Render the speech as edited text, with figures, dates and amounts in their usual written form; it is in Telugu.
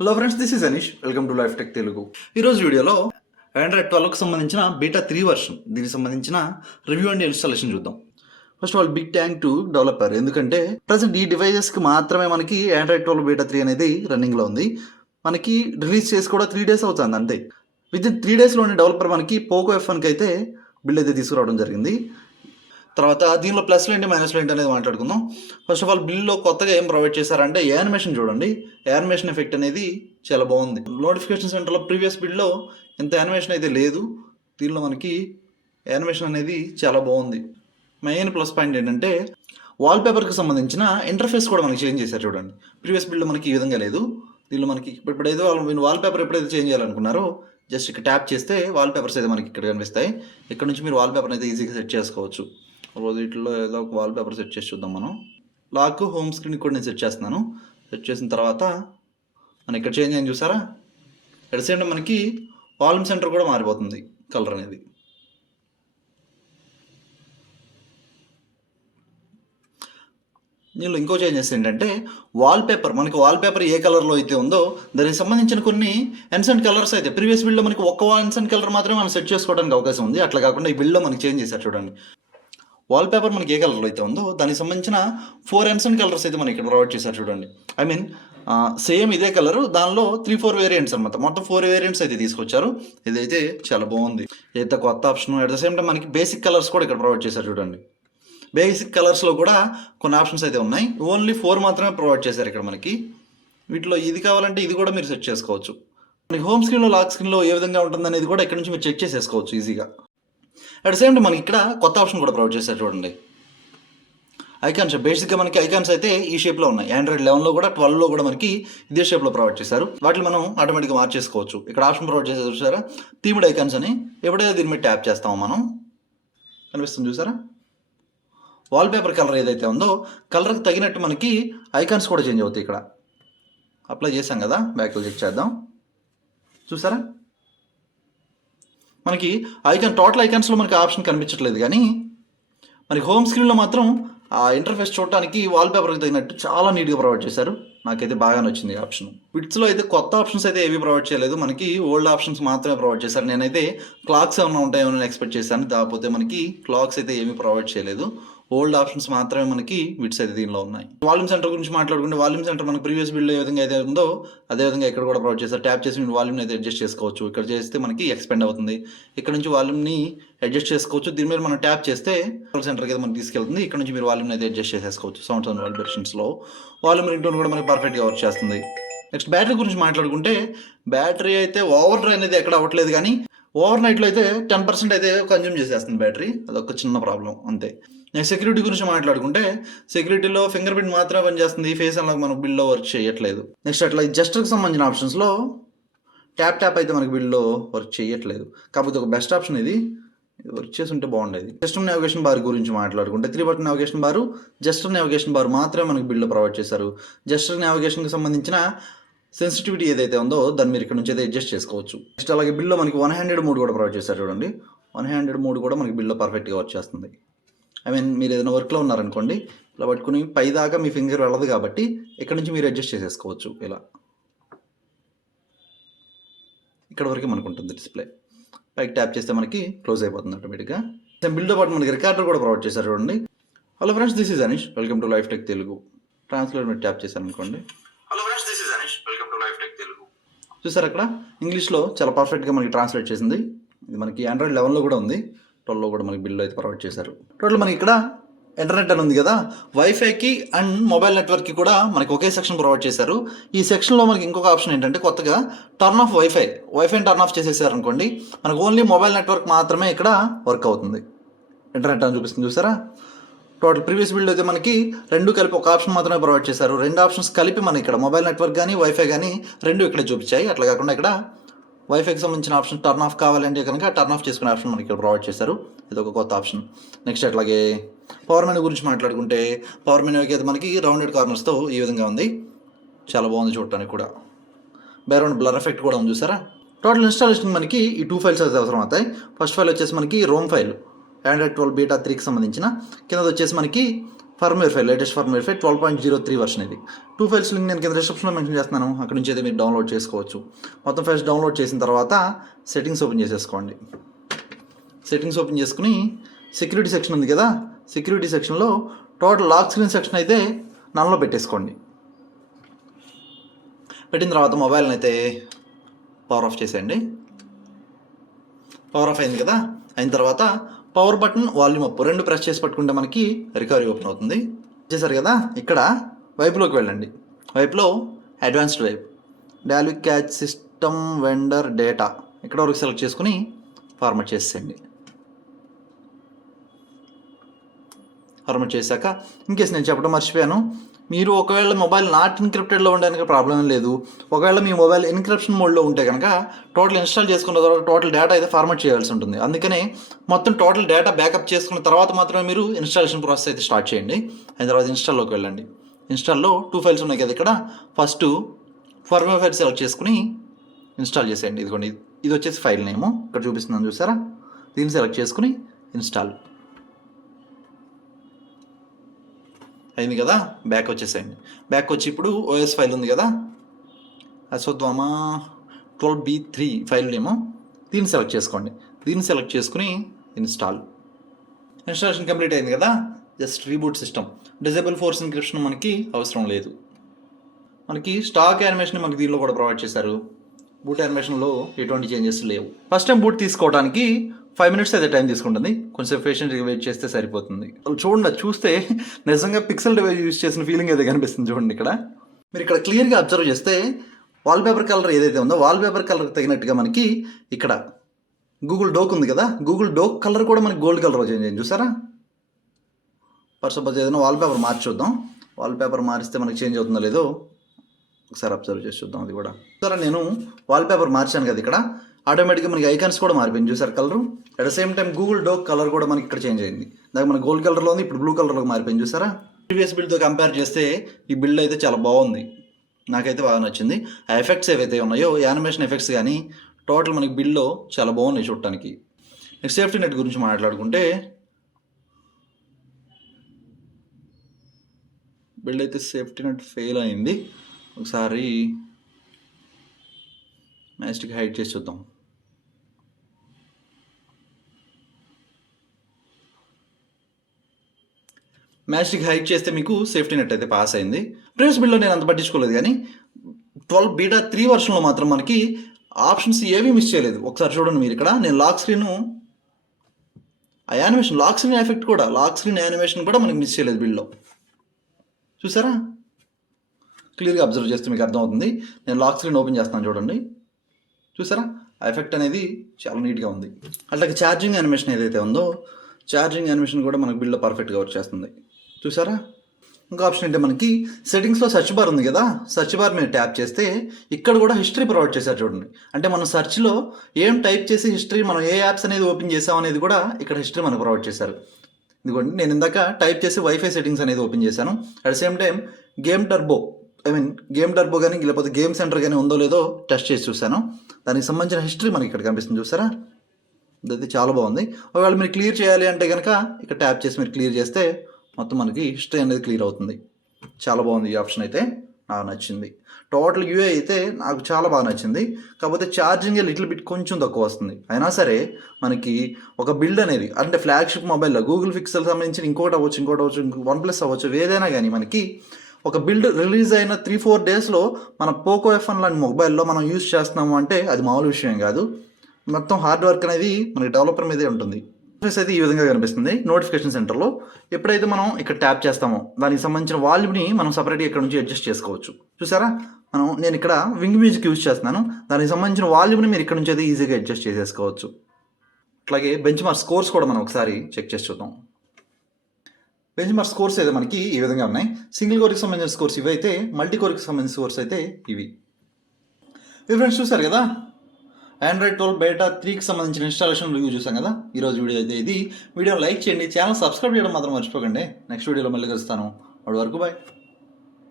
Hello friends, this is Anish. Welcome to life tech Telugu. ఈరోజు వీడియోలో ఆండ్రాయిడ్ 12కి సంబంధించిన బీటా 3 వర్షన్, దీనికి సంబంధించిన రివ్యూ అండ్ ఇన్స్టాలేషన్ చూద్దాం. First of all big thank to developer, ఎందుకంటే ప్రజెంట్ ఈ డివైజెస్కి మాత్రమే మనకి ఆండ్రాయిడ్ 12 బీటా 3 అనేది రన్నింగ్లో ఉంది. మనకి రిలీజ్ చేసి కూడా 3 days అవుతుంది అంతే. విత్ ఇన్ 3 daysలోనే డెవలపర్ మనకి పోకో F1కి అయితే బిల్ అయితే తీసుకురావడం జరిగింది. తర్వాత దీనిలో ప్లస్లు ఏంటి మైనస్లు ఏంటి అనేది మాట్లాడుకుందాం. ఫస్ట్ ఆఫ్ ఆల్ బిల్లో కొత్తగా ఏం ప్రొవైడ్ చేశారంటే యానిమేషన్ చూడండి. యానిమేషన్ ఎఫెక్ట్ అనేది చాలా బాగుంది. నోటిఫికేషన్ సెంటర్లో ప్రీవియస్ బిల్లో ఇంత యానిమేషన్ అయితే లేదు. దీనిలో మనకి యానిమేషన్ అనేది చాలా బాగుంది. మెయిన్ ప్లస్ పాయింట్ ఏంటంటే వాల్పేపర్కి సంబంధించిన ఇంటర్ఫేస్ కూడా మనకి చేంజ్ చేశారు చూడండి. ప్రీవియస్ బిల్లో మనకి ఈ విధంగా లేదు. దీనిలో మనకి ఇప్పుడైతే వాళ్ళు వాల్పేపర్ ఎప్పుడైతే చేంజ్ చేయాలనుకున్నారో జస్ట్ ఇక్కడ ట్యాప్ చేస్తే వాల్పేపర్స్ అయితే మనకి ఇక్కడ కనిపిస్తాయి. ఇక్కడ నుంచి మీరు వాల్పేపర్ అయితే ఈజీగా సెట్ చేసుకోవచ్చు. రోజు వీటిలో ఏదో ఒక వాల్పేపర్ సెట్ చేసి చూద్దాం మనం. లాక్ హోమ్ స్క్రీన్ కూడా నేను సెట్ చేస్తున్నాను. సెట్ చేసిన తర్వాత మనం ఇక్కడ చేంజ్ అయింది చూసారా. ఎట్ సైడ్ మనకి వాల్యూమ్ సెంటర్ కూడా మారిపోతుంది కలర్ అనేది. దీనిలో ఇంకో చేంజెస్ ఏంటంటే వాల్పేపర్, మనకి వాల్పేపర్ ఏ కలర్లో అయితే ఉందో దానికి సంబంధించిన కొన్ని ఎన్సెంట్ కలర్స్ అయితే ప్రీవియస్ బిల్డ్లో మనకి ఒక్క ఎన్సెంట్ కలర్ మాత్రమే మనం సెట్ చేసుకోవడానికి అవకాశం ఉంది. అట్లా కాకుండా ఈ బిల్డ్లో మనకి చేంజ్ చేశారు చూడండి. వాల్పేపర్ మనకి ఏ కలర్లో అయితే ఉందో దానికి సంబంధించిన 4 ఎన్సెంట్ కలర్స్ అయితే మనకి ఇక్కడ ప్రొవైడ్ చేశారు చూడండి. ఐ మీన్ సేమ్ ఇదే కలరు, దానిలో 3-4 వేరియంట్స్ అనమాట. మొత్తం 4 వేరియంట్స్ అయితే తీసుకొచ్చారు. ఇదైతే చాలా బాగుంది. అయితే కొత్త option at the same time మనకి బేసిక్ కలర్స్ కూడా ఇక్కడ ప్రొవైడ్ చేశారు చూడండి. బేసిక్ కలర్స్లో కూడా కొన్ని ఆప్షన్స్ అయితే ఉన్నాయి. ఓన్లీ 4 మాత్రమే ప్రొవైడ్ చేశారు ఇక్కడ మనకి. వీటిలో ఇది కావాలంటే ఇది కూడా మీరు సెట్ చేసుకోవచ్చు. మనకి హోమ్ స్క్రీన్లో లాక్ స్క్రీన్లో ఏ విధంగా ఉంటుంది అనేది కూడా ఇక్కడ నుంచి మీరు చెక్ చేసేసుకోవచ్చు ఈజీగా. అట్ ద సేమ్ టైం మనకి ఇక్కడ కొత్త ఆప్షన్ కూడా ప్రొవైడ్ చేశారు చూడండి. ఐకాన్స్, బేసిక్గా మనకి ఐకాన్స్ అయితే ఈ షేప్లో ఉన్నాయి. ఆండ్రాయిడ్ 11లో కూడా 12లో కూడా మనకి ఇదే షేప్లో ప్రొవైడ్ చేశారు. వాటిని మనం ఆటోమేటిక్గా మార్చేసుకోవచ్చు. ఇక్కడ ఆప్షన్ ప్రొవైడ్ చేశారు చూసారా, థీమ్డ్ ఐకాన్స్ అని. ఎప్పుడైతే దీని మీద ట్యాప్ చేస్తామో మనం కనిపిస్తుంది చూసారా. వాల్పేపర్ కలర్ ఏదైతే ఉందో కలర్కి తగినట్టు మనకి ఐకాన్స్ కూడా చేంజ్ అవుతాయి. ఇక్కడ అప్లై చేసాం కదా, బ్యాక్లో చెక్ చేద్దాం చూసారా. మనకి ఐకాన్ టోటల్ ఐకాన్స్లో మనకి ఆప్షన్ కనిపించట్లేదు, కానీ మనకి హోమ్ స్క్రీన్లో మాత్రం ఆ ఇంటర్ఫేస్ చూడటానికి వాల్పేపర్కి తగినట్టు చాలా నీట్గా ప్రొవైడ్ చేశారు. నాకైతే బాగా నచ్చింది ఈ ఆప్షన్. విడ్స్లో అయితే కొత్త ఆప్షన్స్ అయితే ఏవి ప్రొవైడ్ చేయలేదు, మనకి ఓల్డ్ ఆప్షన్స్ మాత్రమే ప్రొవైడ్ చేశారు. నేనైతే క్లాక్స్ ఏమైనా ఉంటాయేమో ఎక్స్పెక్ట్ చేశాను, కాకపోతే మనకి క్లాక్స్ అయితే ఏమీ ప్రొవైడ్ చేయలేదు. ఓల్డ్ ఆప్షన్స్ మాత్రమే మనకి విడ్స్ అయితే దీనిలో ఉన్నాయి. వాల్యూమ్ సెంటర్ గురించి మాట్లాడుకుంటే వాల్యూమ్ సెంటర్ మనకి ప్రీవియస్ బిల్డ్ ఏ విధంగా అయితే ఉందో అదే విధంగా ఇక్కడ కూడా ప్రొవైడ్ చేస్తారు. ట్యాప్ చేసి మీరు వాల్యూమ్ని అయితే అడ్జస్ట్ చేసుకోవచ్చు. ఇక్కడ చేస్తే మనకి ఎక్స్పెండ్ అవుతుంది. ఇక్కడ నుంచి వాల్యూమ్ని అడ్జస్ట్ చేసుకోవచ్చు. దీని మీద మనం ట్యాప్ చేస్తే సెంటర్కి అయితే మనకి తీసుకెళ్తుంది. ఇక్కడ నుంచి మీరు వాల్యూమ్ని అయితే అడ్జస్ట్ చేసేసుకోవచ్చు. సౌండ్స్ అండ్ వైబ్రేషన్స్లో వాల్యూమ్ రింగ్ టోన్ కూడా మనకి పర్ఫెక్ట్గా వర్క్ చేస్తుంది. నెక్స్ట్ బ్యాటరీ గురించి మాట్లాడుకుంటే బ్యాటరీ అయితే ఓవర్ డ్రైవ్ అనేది ఎక్కడ అవ్వట్లేదు, కానీ ఓవర్ నైట్లో అయితే 10% అయితే కన్జ్యూమ్ చేసేస్తుంది బ్యాటరీ. అదొక చిన్న ప్రాబ్లం అంతే. నెక్స్ట్ సెక్యూరిటీ గురించి మాట్లాడుకుంటే సెక్యూరిటీలో ఫింగర్ ప్రింట్ మాత్రమే పనిచేస్తుంది. ఫేస్ అన్లాక్ మనకు బిల్లో వర్క్ చేయట్లేదు. నెక్స్ట్ అట్లా జస్ట్కి సంబంధించిన ఆప్షన్స్లో ట్యాప్ అయితే మనకి బిల్లో వర్క్ చేయట్లేదు. కాకపోతే ఒక బెస్ట్ ఆప్షన్ ఇది వర్క్ చేసి ఉంటే బాగుండేది. సిస్టమ్ నావిగేషన్ బార్ గురించి మాట్లాడుకుంటే 3 బటన్ నావిగేషన్ బారు, జస్టర్ నావిగేషన్ బార్ మాత్రమే మనకి బిల్లో ప్రొవైడ్ చేశారు. జస్టర్ నావిగేషన్కి సంబంధించిన సెన్సిటివిటీ ఏదైతే ఉందో దాన్ని మీరు ఇక్కడ నుంచి అయితే అడ్జస్ట్ చేసుకోవచ్చు. నెక్స్ట్ అలాగే బిల్లో మనకి 1 హ్యాండెడ్ మోడ్ కూడా ప్రొవైడ్ చేశారు చూడండి. 1 హ్యాండెడ్ మోడ్ కూడా మనకి బిల్లో పర్ఫెక్ట్గా వర్క్ చేస్తుంది. ఐ మీన్ మీరు ఏదైనా వర్క్లో ఉన్నారనుకోండి, ఇలా పట్టుకుని పైదాకా మీ ఫింగర్ వెళ్ళదు కాబట్టి ఇక్కడ నుంచి మీరు అడ్జస్ట్ చేసేసుకోవచ్చు. ఇలా ఇక్కడ వరకు మనకు ఉంటుంది డిస్ప్లే. పైకి ట్యాప్ చేస్తే మనకి క్లోజ్ అయిపోతుంది ఆటోమేటిక్గా. బిల్డ్తో పాటు మనకి రికార్డర్ కూడా ప్రొవైడ్ చేశారు చూడండి. Hello friends, this is Anish. Welcome to life tech Telugu. Translate మీరు ట్యాప్ చేశారు అనుకోండి. Hello friends, this is Anish. Welcome to life tech Telugu. చూసారు అక్కడ ఇంగ్లీష్లో చాలా పర్ఫెక్ట్గా మనకి ట్రాన్స్లేట్ చేసింది. ఇది మనకి ఆండ్రాయిడ్ 11లో కూడా ఉంది, 12లో కూడా మనకి బిల్లు అయితే ప్రొవైడ్ చేశారు. టోటల్ మనకి ఇక్కడ ఇంటర్నెట్ అని ఉంది కదా, వైఫైకి అండ్ మొబైల్ నెట్వర్క్కి కూడా మనకి ఒకే సెక్షన్ ప్రొవైడ్ చేశారు. ఈ సెక్షన్లో మనకి ఇంకొక ఆప్షన్ ఏంటంటే కొత్తగా టర్న్ ఆఫ్ వైఫైని టర్న్ ఆఫ్ చేసేసారు అనుకోండి, మనకు ఓన్లీ మొబైల్ నెట్వర్క్ మాత్రమే ఇక్కడ వర్క్ అవుతుంది. ఇంటర్నెట్ అని చూపిస్తుంది చూసారా. టోటల్ ప్రీవియస్ బిల్డ్ అయితే మనకి 2 కలిపి ఒక ఆప్షన్ మాత్రమే ప్రొవైడ్ చేశారు. 2 ఆప్షన్స్ కలిపి మనకి ఇక్కడ మొబైల్ నెట్వర్క్ కానీ వైఫై కానీ 2 ఇక్కడే చూపించాయి. అట్లా కాకుండా ఇక్కడ వైఫైకి సంబంధించిన ఆప్షన్ టర్న్ ఆఫ్ కావాలంటే కనుక టర్న్ ఆఫ్ చేసుకునే ఆప్షన్ మనకి ఇక్కడ ప్రొవైడ్ చేశారు. ఇది ఒక కొత్త ఆప్షన్. నెక్స్ట్ అట్లాగే పవర్ మెనూ గురించి మాట్లాడుకుంటే పవర్ మెనూకి అయితే మనకి రౌండెడ్ కార్నర్స్తో ఈ విధంగా ఉంది. చాలా బాగుంది చూడటానికి కూడా. బ్యాక్గ్రౌండ్ బ్లర్ ఎఫెక్ట్ కూడా ఉంది చూసారా. టోటల్ ఇన్స్టాలేషన్ మనకి ఈ 2 ఫైల్స్ అయితే అవసరం అవుతాయి. ఫస్ట్ ఫైల్ వచ్చేసి మనకి రోమ్ ఫైల్ ఆండ్రాయిడ్ 12 బీటా 3కి సంబంధించిన, కింద వచ్చేసి మనకి firmware file, latest firmware file 12.03 version ఇది. 2 ఫైల్స్ లింక్ నేను కింద డిస్క్రిప్షన్లో మెన్షన్ చేస్తున్నాను, అక్కడ నుంచి అయితే మీరు డౌన్లోడ్ చేసుకోవచ్చు. మొత్తం ఫైల్స్ డౌన్లోడ్ చేసిన తర్వాత సెట్టింగ్స్ ఓపెన్ చేసేసుకోండి. సెట్టింగ్స్ ఓపెన్ చేసుకుని సెక్యూరిటీ సెక్షన్ ఉంది కదా, సెక్యూరిటీ సెక్షన్లో టోటల్ లాక్ స్క్రీన్ సెక్షన్ అయితే నన్లో పెట్టేసుకోండి. పెట్టిన తర్వాత మొబైల్ని అయితే పవర్ ఆఫ్ చేసేయండి. పవర్ ఆఫ్ అయింది కదా, అయిన తర్వాత పవర్ బటన్, వాల్యూమ్ అప్ రెండు ప్రెస్ చేసి పట్టుకుంటే మనకి రికవరీ ఓపెన్ అవుతుంది. చేశారు కదా, ఇక్కడ వైపులోకి వెళ్ళండి. వైపులో advanced wipe, Dalvik cache system vendor data ఇక్కడ వరకు సెలెక్ట్ చేసుకుని ఫార్మాట్ చేసేయండి. ఫార్మాట్ చేశాక ఇన్కేస్ నేను చెప్పడం మర్చిపోయాను, మీరు ఒకవేళ మొబైల్ నాట్ ఎన్క్రిప్టెడ్లో ఉండడానికి ప్రాబ్లం లేదు. ఒకవేళ మీ మొబైల్ ఎన్క్రిప్షన్ మోడ్లో ఉంటే కనుక టోటల్ ఇన్స్టాల్ చేసుకున్న తర్వాత టోటల్ డేటా అయితే ఫార్మాట్ చేయాల్సి ఉంటుంది. అందుకనే మొత్తం టోటల్ డేటా బ్యాకప్ చేసుకున్న తర్వాత మాత్రమే మీరు ఇన్స్టాలేషన్ ప్రాసెస్ అయితే స్టార్ట్ చేయండి. అయిన తర్వాత ఇన్స్టాల్లోకి వెళ్ళండి. ఇన్స్టాల్లో 2 ఫైల్స్ ఉన్నాయి కదా, ఇక్కడ ఫస్ట్ ఫర్మ్వేర్ ఫైల్ సెలెక్ట్ చేసుకుని ఇన్స్టాల్ చేసేయండి. ఇదిగోండి, ఇది వచ్చేసి ఫైల్ నేము ఇక్కడ చూపిస్తున్నాను చూసారా, దీన్ని సెలెక్ట్ చేసుకుని ఇన్స్టాల్ అయింది కదా. బ్యాక్ వచ్చేసేయండి. బ్యాక్ వచ్చి ఇప్పుడు ఓఎస్ ఫైల్ ఉంది కదా, అశ్వత్థామ 12B3 ఫైల్ నేమో, దీన్ని సెలెక్ట్ చేసుకోండి. దీన్ని సెలెక్ట్ చేసుకుని ఇన్స్టాలేషన్ కంప్లీట్ అయింది కదా. Just reboot system, disable force encryption మనకి అవసరం లేదు. మనకి స్టాక్ యానిమేషన్ మనకి దీనిలో కూడా ప్రొవైడ్ చేశారు. బూట్ యానిమేషన్లో ఎటువంటి చేంజెస్ లేవు. ఫస్ట్ టైం బూట్ తీసుకోవడానికి 5 minutes అయితే టైం తీసుకుంటుంది. కొంచెం పేషెంట్ వెయిట్ చేస్తే సరిపోతుంది. చూడండి, చూస్తే నిజంగా పిక్సెల్ డివైస్ యూజ్ చేసిన ఫీలింగ్ అయితే కనిపిస్తుంది. చూడండి, ఇక్కడ మీరు ఇక్కడ క్లియర్గా అబ్జర్వ్ చేస్తే వాల్పేపర్ కలర్ ఏదైతే ఉందో వాల్పేపర్ కలర్ తగినట్టుగా మనకి ఇక్కడ గూగుల్ డోక్ ఉంది కదా, గూగుల్ డోక్ కలర్ కూడా మనకి గోల్డ్ కలర్ చేంజ్ అయింది చూసారా. ఫర్ సపోజ్ ఏదైనా వాల్పేపర్ మార్చి చూద్దాం. వాల్పేపర్ మారిస్తే మనకి చేంజ్ అవుతుందో లేదో ఒకసారి అబ్జర్వ్ చేసి చూద్దాం. అది కూడా సరే, నేను వాల్పేపర్ మార్చాను కదా, ఇక్కడ ఆటోమేటిక్గా మనకి ఐకాన్స్ కూడా మారిపోయింది చూసారు colour. At the same time Google dock colour కూడా మనకి ఇక్కడ చేంజ్ అయింది. దాకా మన గోల్డ్ కలర్లో ఉంది, ఇప్పుడు బ్లూ కలర్లోకి మారిపోయింది చూసారా. ప్రీవియస్ బిల్డ్తో కంపేర్ చేస్తే ఈ బిల్డ్ అయితే చాలా బాగుంది, నాకైతే బాగా నచ్చింది. ఆ ఎఫెక్ట్స్ ఏవైతే ఉన్నాయో, యానిమేషన్ ఎఫెక్ట్స్ కానీ టోటల్ మనకి బిల్డ్లో చాలా బాగున్నాయి చూడటానికి. నెక్స్ట్ సేఫ్టీ నెట్ గురించి మాట్లాడుకుంటే, బిల్డ్ అయితే సేఫ్టీ నెట్ ఫెయిల్ అయింది. ఒకసారి మ్యాజిక్ హైడ్ చేసి చూద్దాం. మ్యాజిక్ హైడ్ చేస్తే మీకు సేఫ్టీ నెట్ అయితే పాస్ అయింది. ప్రీవియస్ బిల్డ్లో నేను అంత పట్టించుకోలేదు, కానీ 12B3 వర్షన్లో మాత్రం మనకి ఆప్షన్స్ ఏవి మిస్ చేయలేదు. ఒకసారి చూడండి మీరు, ఇక్కడ నేను లాక్ స్క్రీన్ ఆ యానిమేషన్, లాక్ స్క్రీన్ ఎఫెక్ట్ కూడా, లాక్ స్క్రీన్ యానిమేషన్ కూడా మనకి మిస్ చేయలేదు బిల్డ్లో. చూసారా, క్లియర్గా అబ్జర్వ్ చేస్తే మీకు అర్థమవుతుంది. నేను లాక్ స్క్రీన్ ఓపెన్ చేస్తాను చూడండి, చూసారా ఆ ఎఫెక్ట్ అనేది చాలా నీట్గా ఉంది. అట్లాగే ఛార్జింగ్ యానిమేషన్ ఏదైతే ఉందో, ఛార్జింగ్ యానిమేషన్ కూడా మనకు బిల్డ్లో పర్ఫెక్ట్గా వచ్చేస్తుంది చూసారా. ఇంకో ఆప్షన్ అంటే మనకి సెట్టింగ్స్లో సెర్చ్ బార్ ఉంది కదా, సెర్చ్ బార్ మీద ట్యాప్ చేస్తే ఇక్కడ కూడా హిస్టరీ ప్రొవైడ్ చేశారు చూడండి. అంటే మనం సెర్చ్లో ఏం టైప్ చేసి హిస్టరీ, మనం ఏ యాప్స్ అనేది ఓపెన్ చేసాం అనేది కూడా ఇక్కడ హిస్టరీ మనకు ప్రొవైడ్ చేశారు. ఇదిగోండి, నేను ఇందాక టైప్ చేసి వైఫై సెట్టింగ్స్ అనేది ఓపెన్ చేశాను. At the same time game turbo కానీ లేకపోతే గేమ్ సెంటర్ కానీ ఉందో లేదో టెస్ట్ చేసి చూశాను. దానికి సంబంధించిన హిస్టరీ మనకి ఇక్కడ కనిపిస్తుంది చూసారా. ఇదైతే చాలా బాగుంది. ఒకవేళ మీరు క్లియర్ చేయాలి అంటే కనుక ఇక్కడ ట్యాప్ చేసి మీరు క్లియర్ చేస్తే మొత్తం మనకి హిస్టరీ అనేది క్లియర్ అవుతుంది. చాలా బాగుంది ఈ ఆప్షన్ అయితే, నాకు నచ్చింది. టోటల్ యూఐ అయితే నాకు చాలా బాగా నచ్చింది. కాకపోతే ఛార్జింగ్ లిటిల్ బిట్ కొంచెం తక్కువ వస్తుంది. అయినా సరే మనకి ఒక బిల్డ్ అనేది, అంటే ఫ్లాగ్షిప్ మొబైల్లో గూగుల్ పిక్సెల్ సంబంధించిన ఇంకోటి అవ్వచ్చు, OnePlus అవ్వచ్చు, ఏదైనా కానీ మనకి ఒక బిల్డ్ రిలీజ్ అయిన 3-4 డేస్లో మన పోకో F1 లాంటి మొబైల్లో మనం యూజ్ చేస్తున్నాము అంటే అది మామూలు విషయం కాదు. మొత్తం హార్డ్ వర్క్ అనేది మనకి డెవలపర్ మీదే ఉంటుంది. ఇంటర్ఫేస్ అయితే ఈ విధంగా కనిపిస్తుంది నోటిఫికేషన్ సెంటర్లో. ఎప్పుడైతే మనం ఇక్కడ ట్యాప్ చేస్తామో దానికి సంబంధించిన వాల్యూమ్ని మనం సపరేట్గా ఇక్కడ నుంచి అడ్జస్ట్ చేసుకోవచ్చు. చూసారా, నేను ఇక్కడ వింగ్ మ్యూజిక్ యూజ్ చేస్తున్నాను, దానికి సంబంధించిన వాల్యూమ్ని మీరు ఇక్కడ నుంచి అయితే ఈజీగా అడ్జస్ట్ చేసేసుకోవచ్చు. అట్లాగే బెంచ్ మార్క్ స్కోర్స్ కూడా మనం ఒకసారి చెక్ చేసి చూద్దాం. బెంచ్ మార్క్ స్కోర్స్ అయితే మనకి ఈ విధంగా ఉన్నాయి. సింగిల్ కోర్కి సంబంధించిన స్కోర్స్ ఇవి అయితే, మల్టీ కోర్కి సంబంధించిన స్కోర్స్ అయితే ఇవి. ఫ్రెండ్స్ చూసారు కదా, Android 12 బేటా 3కి సంబంధించిన ఇన్స్టాలేషన్ రివ్యూ చూసాం కదా. ఈరోజు వీడియో అయితే ఇది. వీడియో లైక్ చేయండి, ఛానల్ సబ్స్క్రైబ్ చేయడం మాత్రం మర్చిపోకండి. నెక్స్ట్ వీడియోలో మళ్ళీ కలుస్తాను. అప్పటి వరకు బాయ్.